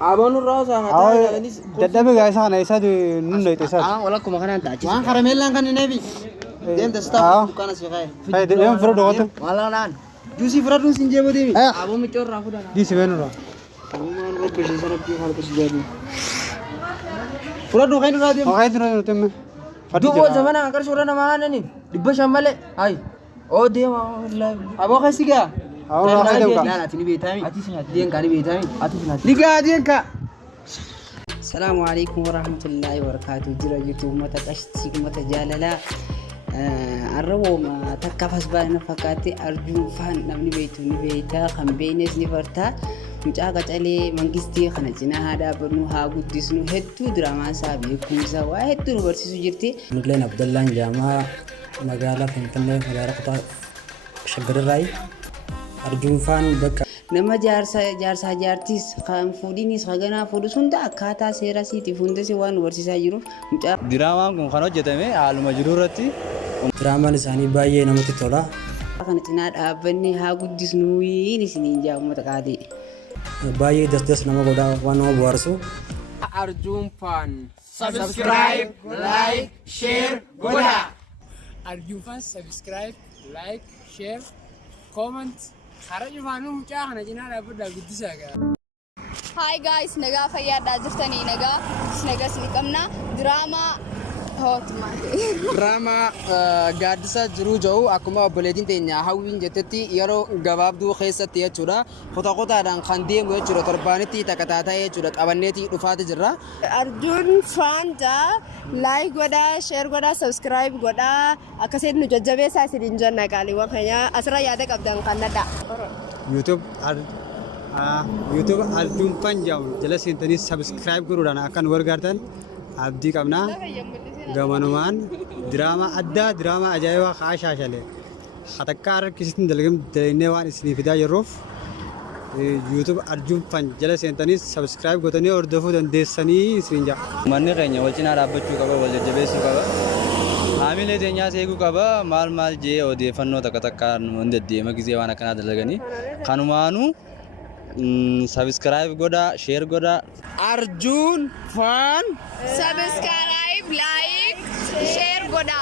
Abang rasa kata ini. Dadhabe guys ana isa nunna ite sa. Wala kuma kana tachi. Wan karamel kan nebi. Dem the stuff dukana sih kayak. Hey dem fro dogoto. Wala nan. Juicy fro dun sinje bodi. Abang mikir rafu dah. Di sevenu ro. Man ko pesi sarap ki har pesi jadi. Fro dukain ro dem. Okay dino temme. Fadi wo zamana angkar sura na mahana ni. Dibba shamale. Hai. Oh dem wallahi. Abo kasi ga. Aw ra khay dem ka. Na tini betami. Dien ka ni betami. Liga dien ka. السلام عليكم ورحمة الله وبركاته. جرا يوتيوب متى تشتي متى جاللا الرو ما تكفس بان فكاتي أرجو فان نبني بيتا خم بينس نفرتا مجاعة عليه منجستي خنجنا هذا بنو هاقود ديسنو هتو دراما سابي كومسا وهتو نورسي سجرتي نقلين عبد الله جامعة مقالة فنتنا مقالة قطع شبر الرأي أرجو فان بك nama jaartis kan fuudhinis hagana fuudhu sunda akkaataa seera siitiif hundasi waan barsiisaa jiru mucaa Diraamaan kun kan hojjetame haaluma jiru irratti diraamaan isaanii baay'ee namatti tola. kana cinaa dhaabbanni haa guddisnuu isiniin jaa uummata qaalee. Baay'ee dasdas nama godhaa waan nama bohaarsu. Arjuun fan subscribe like share godha. Arjuun fan subscribe like share comment. Hi guys, naga fayyada jirtani naga siniqamna drama hot mate. Drama gaaddisa jiru jau akkuma obboleettiin teenya hawwiin jettetti yeroo gabaabduu keessatti jechuudha. Qotaadhaan kan deemu jechuudha. Torbaanitti takkataataa jechuudha. Qabanneetii dhufaati jirra. Arjuun fanta like godha, share godha, subscribe godha. Akkasiin nu jajjabeessaa isiniin jenna qaaliiwwan keenya asirra yaada qabdan kan nadha. YouTube Arjuun fan jedhamu jala seentanii subscribe godhuudhaan akkan gargaartan abdii qabna. Gamanumaan diraamaa addaa diraamaa ajaa'ibaa kaashaashale hatakka harkisitti dalagnee waan isiniif fidaa jirruuf YouTube Arjuun fan jala seentanii subscribe godhanii hordofuu dandeessanii isiniin jaa. Manni keenya wal cinaa dhaabbachuu qaba, wal jajjabeessuu qaba. Haamilee teenyaas eeguu qaba. Maal jee odeeffannoo takkaan hundi deema gizee waan akkanaa dalaganii kanumaanuu subscribe godha, share godha. Arjuun fan Subscribe, like, share godha.